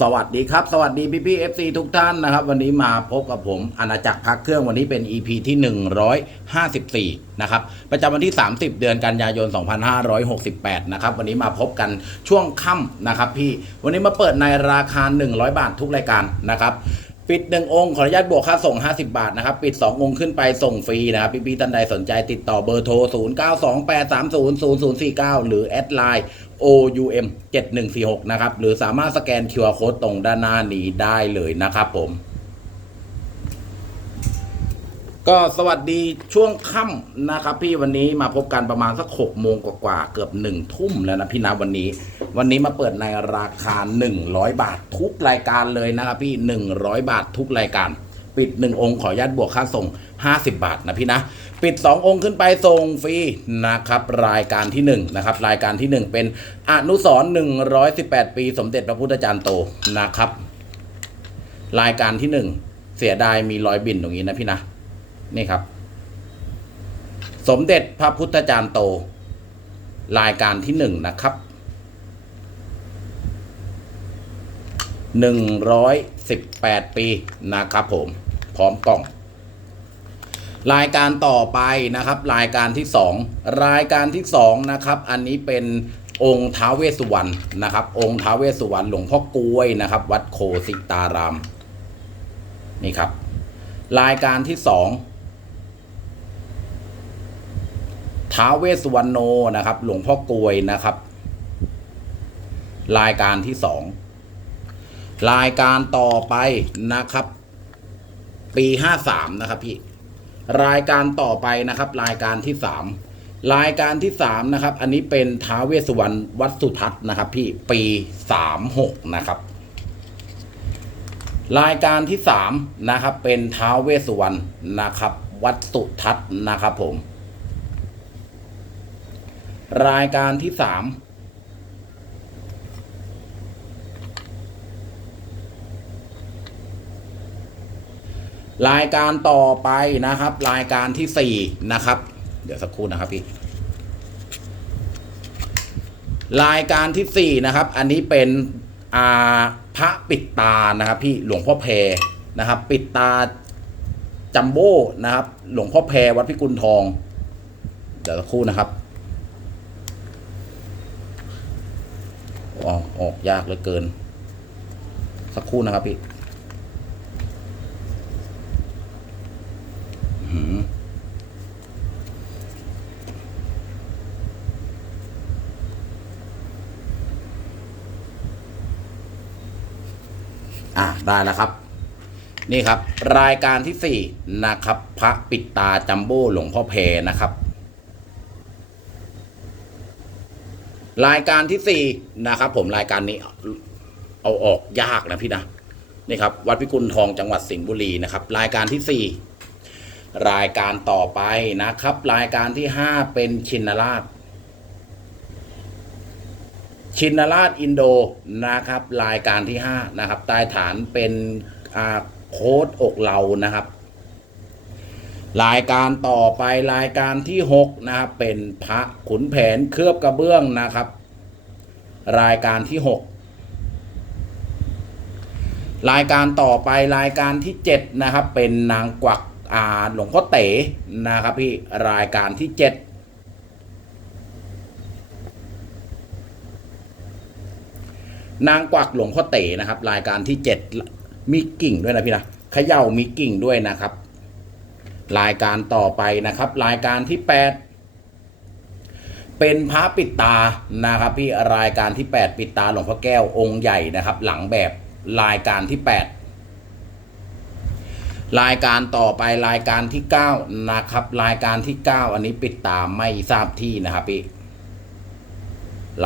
สวัสดีครับ สวัสดีพี่พี่เอฟซีทุกท่านนะครับ วันนี้มาพบกับผมอาณาจักรพักเครื่องวันนี้เป็น EP ที่ 154 นะครับ ประจำวันที่ 30 เดือนกันยายน 2568 นะครับ วันนี้มาพบกันช่วงค่ำนะครับพี่วันนี้มาเปิดในราคา 100 บาททุกรายการนะครับปิด1องค์ขออนุญาตบวกค่าส่ง 50 บาทนะครับ ปิด 2 องค์ขึ้นไปส่งฟรีนะครับ พี่พี่ๆท่านใดสนใจติดต่อเบอร์โทร 0928300049 หรือแอดไลน์ OUM 7146 นะครับ หรือสามารถสแกน QR Code ตรงด้านหน้านี้ได้เลยนะครับผม ก็สวัสดีช่วงค่ำนะครับ พี่วันนี้มาพบกันประมาณสักหกโมงกว่าๆเกือบหนึ่งทุ่มแล้วนะพี่นะวันนี้ วันนี้มาเปิดในราคา 100 บาททุกรายการเลยนะครับพี่ 100 บาททุกรายการ ปิด 1 องค์ขออนุญาตบวกค่าส่ง 50 บาทนะพี่นะ ปิด 2 องค์ขึ้นไปส่งฟรีนะครับ รายการที่1นะครับรายการที่ 1 เป็นอนุสรณ์118 ปี สมเด็จพระพุทธจารย์โตนะครับ รายการที่ 1 เสียดายมีรอยบินตรงนี้นะพี่นะนี่ครับ สมเด็จพระพุทธจารย์โต รายการที่หนึ่งนะครับหนึ่งร้อยสิบแปดปีนะครับผม พร้อมกล่อง รายการต่อไปนะครับรายการที่สองรายการที่สองนะครับอันนี้เป็นองค์ท้าเวสสุวรรณนะครับ องค์ท้าเวสสุวรรณหลวงพ่อกล้วยนะครับ วัดโคสิตารามนี่ครับ รายการที่สองท้าเวสสุวรรณโนนะครับ หลวงพ่อกลวยนะครับ รายการที่สองรายการต่อไปนะครับ ปีห้าสามนะครับพี่ รายการต่อไปนะครับ รายการที่สามรายการที่สามนะครับ อันนี้เป็นท้าเวสวรรณวัดสุทัศน์นะครับ พี่ปีสามหกนะครับ รายการที่สามนะครับ เป็นท้าเวสวรรณนะครับ วัดสุทัศน์นะครับผม รายการที่สาม รายการต่อไปนะครับ รายการที่สี่นะครับ เดี๋ยวสักครู่นะครับพี่รายการที่สี่นะครับ อันนี้เป็นอาพระปิดตานะครับ พี่หลวงพ่อแพรนะครับ ปิดตาจัมโบ้นะครับ หลวงพ่อแพรวัดพิกุลทอง เดี๋ยวสักครู่นะครับออกออกยากเหลือเกิน สักครู่นะครับพี่ อะได้แล้วครับ นี่ครับ รายการที่สี่นะครับ พระปิดตาจัมโบ้หลวงพ่อแพนะครับ รายการที่สี่นะครับ ผมรายการนี้เอาออกยากนะพี่นะนี่ครับ วัดพิกุลทองจังหวัดสิงห์บุรีนะครับ รายการที่สี่ รายการต่อไปนะครับ รายการที่ห้าเป็นชินราช ชินราชอินโดนะครับ รายการที่ห้านะครับใต้ฐานเป็นโค้ดอกเรานะครับ รายการต่อไปรายการที่หกนะครับเป็นพระขุนแผนเคลือบกระเบื้องนะครับ รายการที่หกรายการต่อไปรายการที่เจ็ดนะครับ เป็นนางกวัก หลวงพ่อเต๋นะครับพี่รายการที่เจ็ดนางกวักหลวงพ่อเต๋นะครับ รายการที่เจ็ดมีกิ่งด้วยนะพี่นะเขย่ามีกิ่งด้วยนะครับ รายการต่อไปนะครับ รายการที่แปดเป็นพระปิดตานะครับ พี่รายการที่แปดปิดตาหลวงพ่อแก้วองค์ใหญ่นะครับ หลังแบบรายการที่แปด รายการต่อไปรายการที่เก้านะครับ รายการที่เก้าอันนี้ปิดตาไม่ทราบที่นะครับพี่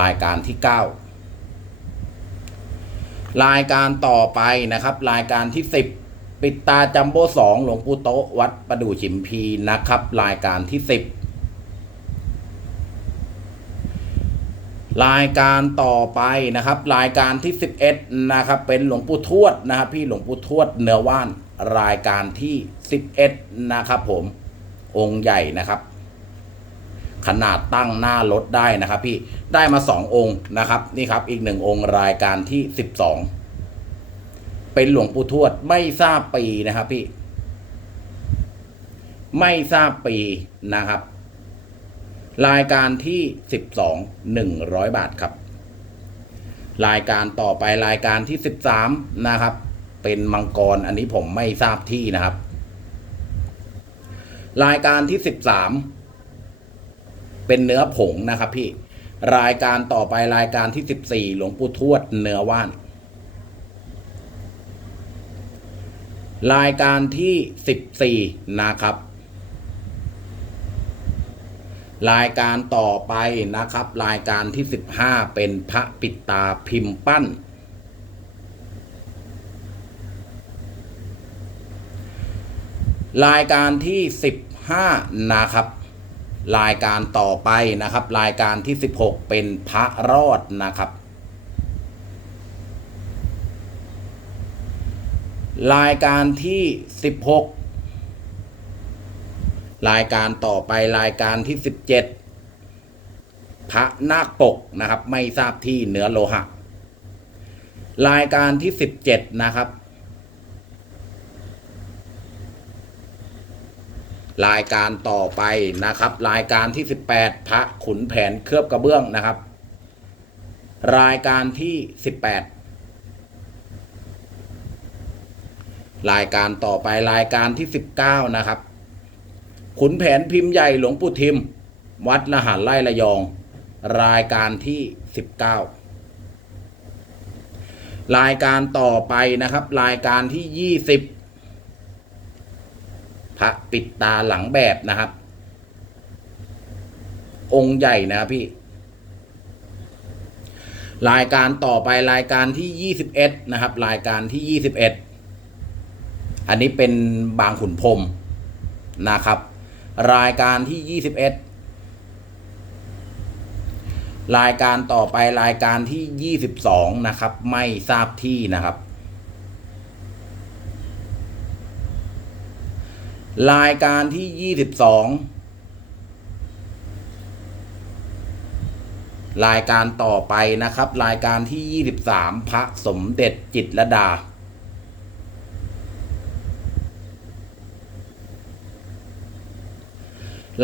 รายการที่เก้ารายการต่อไปนะครับ รายการที่สิบปิดตาจัมโบ้สองหลวงปู่โตะวัดประดู่ฉิมพีนะครับ รายการที่สิบรายการต่อไปนะครับ รายการที่สิบเอ็ดนะครับ เป็นหลวงปู่ทวดนะครับ พี่หลวงปู่ทวดเนื้อว่าน รายการที่สิบเอ็ดนะครับผมองค์ใหญ่นะครับ ขนาดตั้งหน้ารถได้นะครับพี่ได้มาสององค์นะครับ นี่ครับอีกหนึ่งองค์รายการที่สิบสองเป็นหลวงปู่ทวดไม่ทราบปีนะครับพี่ ไม่ทราบปีนะครับ รายการที่สิบสองหนึ่งร้อยบาทครับ รายการต่อไปรายการที่สิบสามนะครับ เป็นมังกร อันนี้ผมไม่ทราบที่นะครับ รายการที่สิบสามเป็นเนื้อผงนะครับพี่ รายการต่อไปรายการที่สิบสี่หลวงปู่ทวดเนื้อว่าน รายการที่สิบสี่นะครับ รายการต่อไปนะครับ รายการที่สิบห้าเป็นพระปิดตาพิมพ์ปั้น รายการที่สิบห้านะครับ รายการต่อไปนะครับ รายการที่สิบหกเป็นพระรอดนะครับ รายการที่สิบหกรายการต่อไปรายการที่สิบเจ็ดพระนาคปกนะครับ ไม่ทราบที่เหนือโลหะ รายการที่สิบเจ็ดนะครับ รายการต่อไปนะครับ รายการที่สิบแปดพระขุนแผนเคลือบกระเบื้องนะครับ รายการที่สิบแปดรายการต่อไปรายการที่สิบเก้านะครับ ขุนแผนพิมพ์ใหญ่หลวงปู่ทิม วัดละหารไร่ระยอง รายการที่สิบเก้ารายการต่อไปนะครับ รายการที่ยี่สิบ พระปิดตาหลังแบบนะครับ องค์ใหญ่นะครับพี่ รายการต่อไปรายการที่ยี่สิบเอ็ดนะครับ รายการที่ยี่สิบเอ็ดอันนี้เป็นบางขุนพรมนะครับ รายการที่ยี่สิบเอ็ดรายการต่อไปรายการที่ยี่สิบสองนะครับ ไม่ทราบที่นะครับ รายการที่ยี่สิบสองรายการต่อไปนะครับ รายการที่ยี่สิบสามพระสมเด็จจิตรลดา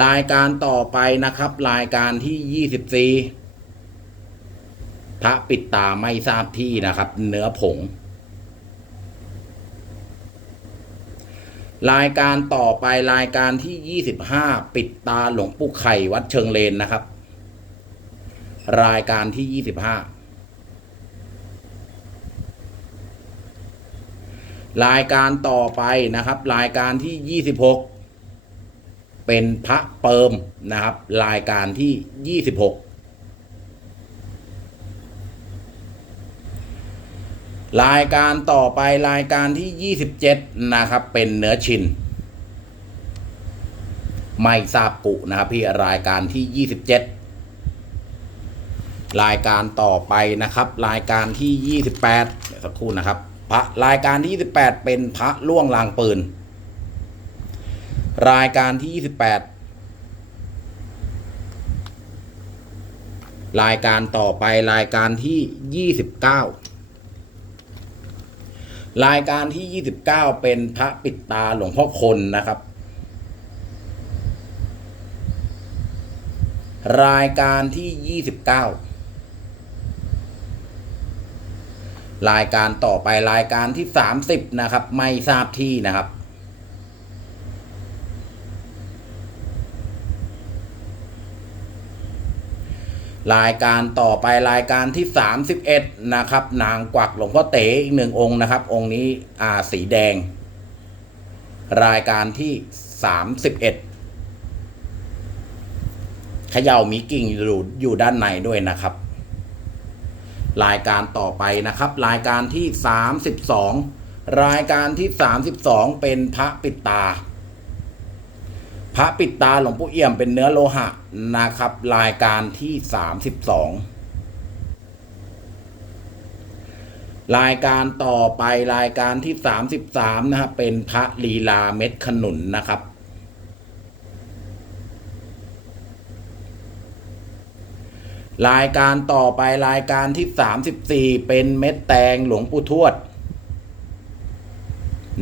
รายการต่อไปนะครับ รายการที่ยี่สิบสี่พระปิดตาไม่ทราบที่นะครับ เนื้อผง รายการต่อไปรายการที่ 25 ปิดตาหลวงปู่ไข่วัดเชิงเลนนะครับ รายการที่ 25 รายการต่อไปนะครับ รายการที่ 26 เป็นพระเปิมนะครับ รายการที่ 26 รายการต่อไปรายการที่ยี่สิบเจ็ดนะครับ เป็นเนื้อชิน ไม่ทราบกุนะครับพี่รายการที่ยี่สิบเจ็ดรายการต่อไปนะครับ รายการที่ยี่สิบแปดสักครู่นะครับพระรายการที่ยี่สิบแปดเป็นพระล่วงลางปืน รายการที่ยี่สิบแปดรายการต่อไปรายการที่ยี่สิบเก้า รายการที่ 29 เป็นพระปิดตาหลวงพ่อคนนะครับ รายการที่ 29 รายการต่อไปรายการที่ 30 นะครับ ไม่ทราบที่นะครับ รายการต่อไปรายการที่ 31 นะครับ นางกวักหลวงพ่อเต๋อีกหนึ่งองค์นะครับ องค์นี้อ่าสีแดง รายการที่ 31เขย่ามีกิ่งอยู่อยู่ด้านในด้วยนะครับ รายการต่อไปนะครับ รายการที่ 32 รายการที่ 32 เป็นพระปิดตา พระปิดตาหลวงปู่เอี่ยมเป็นเนื้อโลหะนะครับ รายการที่สามสิบสองรายการต่อไปรายการที่สามสิบสามนะครับเป็นพระลีลาเม็ดขนุนนะครับ รายการต่อไปรายการที่สามสิบสี่เป็นเม็ดแตงหลวงปู่ทวด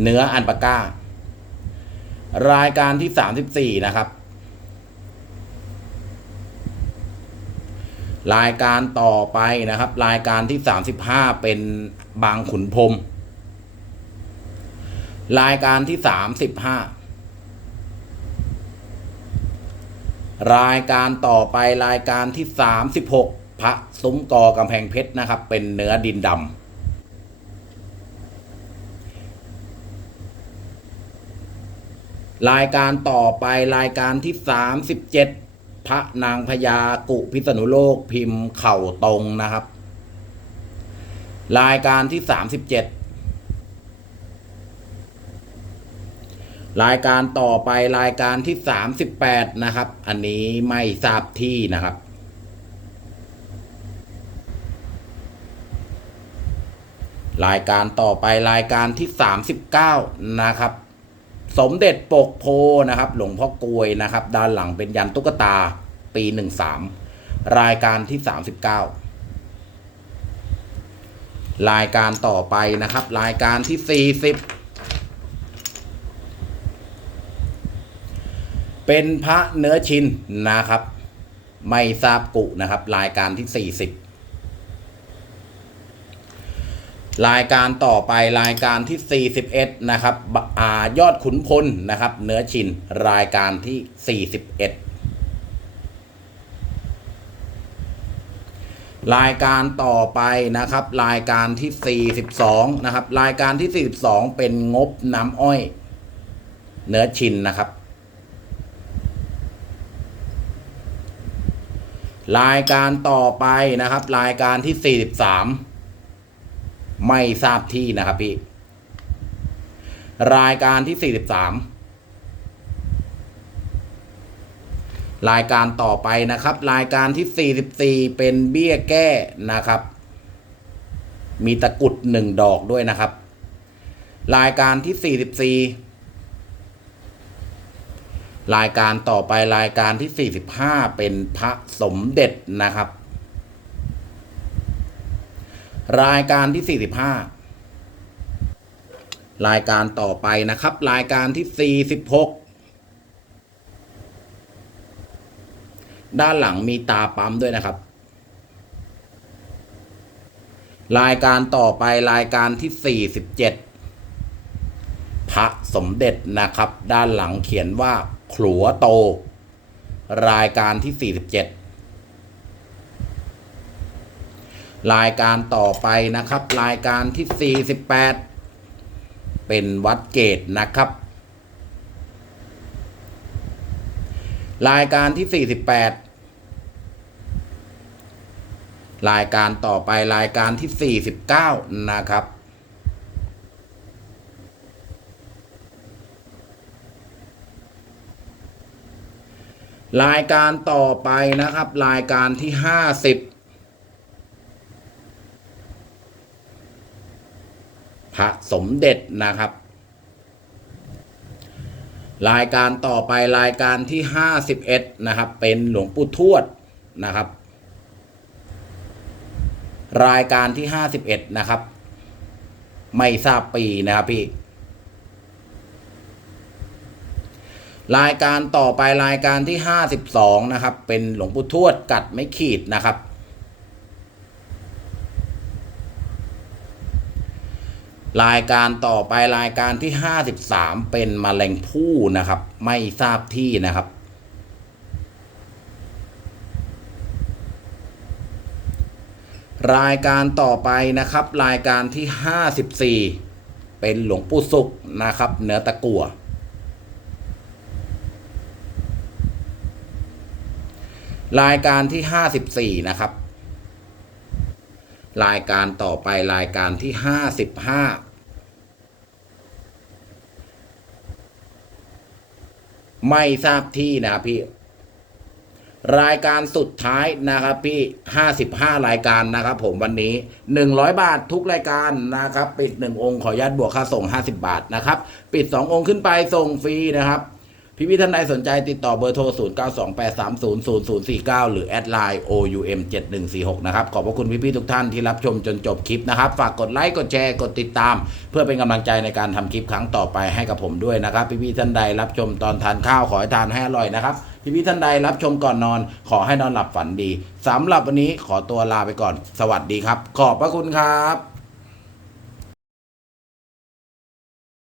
เนื้ออันปาก้า รายการที่สามสิบสี่นะครับ รายการต่อไปนะครับ รายการที่สามสิบห้าเป็นบางขุนพรมรายการที่สามสิบห้ารายการต่อไปรายการที่สามสิบหกพระซุ้มกอกำแพงเพชรนะครับ เป็นเนื้อดินดำ รายการต่อไปรายการที่สามสิบเจ็ดพระนางพญากุพิษณุโลกพิมพ์เข่าตรงนะครับ รายการที่สามสิบเจ็ดรายการต่อไปรายการที่สามสิบแปดนะครับ อันนี้ไม่ทราบที่นะครับรายการต่อไปรายการที่สามสิบเก้านะครับ สมเด็จปกโพนะครับ หลวงพ่อกวยนะครับ ด้านหลังเป็นยันตุ๊กตาปีหนึ่งสามรายการที่สามสิบเก้ารายการต่อไปนะครับ รายการที่สี่สิบเป็นพระเนื้อชินนะครับ ไม่ทราบกุนะครับ รายการที่ 40 รายการต่อไปรายการที่ 41 นะครับอายอดขุนพลนะครับ เนื้อชินรายการที่ 41 รายการต่อไปนะครับ รายการที่ 42 นะครับ รายการที่ 42 เป็นงบน้ำอ้อย เนื้อชินนะครับ รายการต่อไปนะครับ รายการที่ 43 ไม่ทราบที่นะครับพี่ รายการที่ 43 รายการต่อไปนะครับ รายการที่ 44 เป็นเบี้ยแก้นะครับ มีตะกุดหนึ่งดอกด้วยนะครับ รายการที่ 44 รายการต่อไปรายการที่ 45 เป็นพระสมเด็จนะครับ รายการที่ 45 รายการต่อไปนะครับ รายการที่ 46 ด้านหลังมีตาปั๊มด้วยนะครับ รายการต่อไปรายการที่ 47 พระสมเด็จนะครับ ด้านหลังเขียนว่าขลัวโต รายการที่ 47 รายการต่อไปนะครับ รายการที่ 48 เป็นวัดเกตนะครับ รายการที่ 48 รายการต่อไปรายการที่ 49 นะครับรายการต่อไปนะครับ รายการที่ห้าสิบ พระสมเด็จนะครับ รายการต่อไปรายการที่ห้าสิบเอ็ดนะครับ เป็นหลวงปู่ทวดนะครับ รายการที่ห้าสิบเอ็ดนะครับ ไม่ทราบปีนะครับพี่รายการต่อไปรายการที่ห้าสิบสองนะครับ เป็นหลวงปู่ทวดกัดไม่ขีดนะครับ รายการต่อไปรายการที่ห้าสิบสามเป็นมแมลงผู้นะครับ ไม่ทราบที่นะครับ รายการต่อไปนะครับ รายการที่ห้าสิบสี่เป็นหลวงปู่สุกนะครับ เนื้อตะกั่วรายการที่ห้าสิบสี่นะครับ รายการต่อไปรายการที่ห้าสิบห้าไม่ทราบที่นะครับพี่ รายการสุดท้ายนะครับพี่ห้าสิบห้ารายการนะครับผมวันนี้หนึ่งร้อยบาททุกรายการนะครับ ปิดหนึ่งองค์ขออนุญาตบวกค่าส่งห้าสิบาทนะครับ ปิดสององค์ขึ้นไปส่งฟรีนะครับ พี่พี่ท่านใดสนใจติดต่อเบอร์โทร 0 9 2 8 3 0 0 0 4 9 หรือแอดไลน์ OUM 7146 นะครับ ขอบพระคุณพี่พี่ทุกท่านที่รับชมจนจบคลิปนะครับ ฝากกดไลค์กดแชร์กดติดตาม เพื่อเป็นกำลังใจในการทำคลิปครั้งต่อไปให้กับผมด้วยนะครับ พี่พี่ท่านใดรับชมตอนทานข้าวขอให้ทานให้อร่อยนะครับพี่พี่ท่านใดรับชมก่อนนอน ขอให้นอนหลับฝันดีสำหรับวันนี้ขอตัวลาไปก่อน สวัสดีครับ ขอบพระคุณครับ